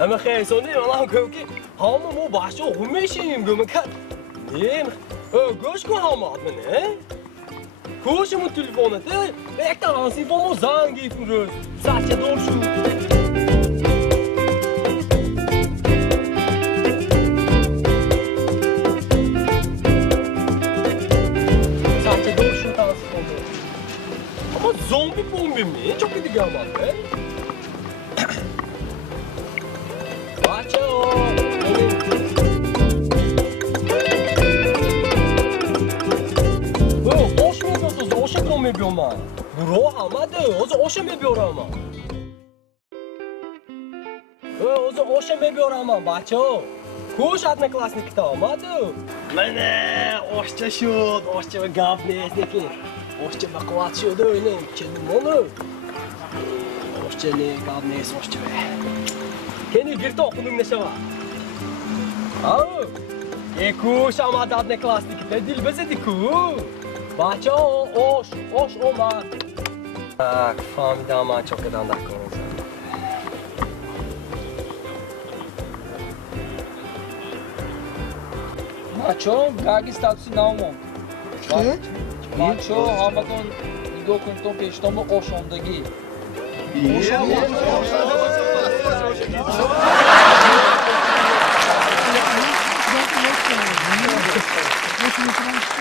اما خیسانی الان که همه مو باشه همشیم گم کرد نیم گوش کن همه آدمه کوشمون تلفنته یک تا آنسی فمو زنگی فروز ساعت دور شد ساعت دور شد آنسی فمو اما زومبی بومبی می çok دیگه آمده بچه hoş mu yapıyorsunuz? Hoşa kom yapıyorum ben. Bro hamadı. Oza hoşa mı yapıyorum ama? Oza hoşa mı yapıyorum ama bacho? Kuş atma klasnik kita hamadı. Mene hoşça şud, hoşça gap ne ki? Hoşça bakvat şud öyle. Kendim onu. Hoşça ne gap ne hoşça be. Kendi girdi okulun ne şava? Aa. Kuş ama da ne klasnik kita dil bezedi kuş. Bacha oş olma. Tak, fahmiddem ama çok kadar da konuşuyor. Macho, gagi statusu naumon. Macho, hamaton nigo kunton peshtomo oshondagi. Очень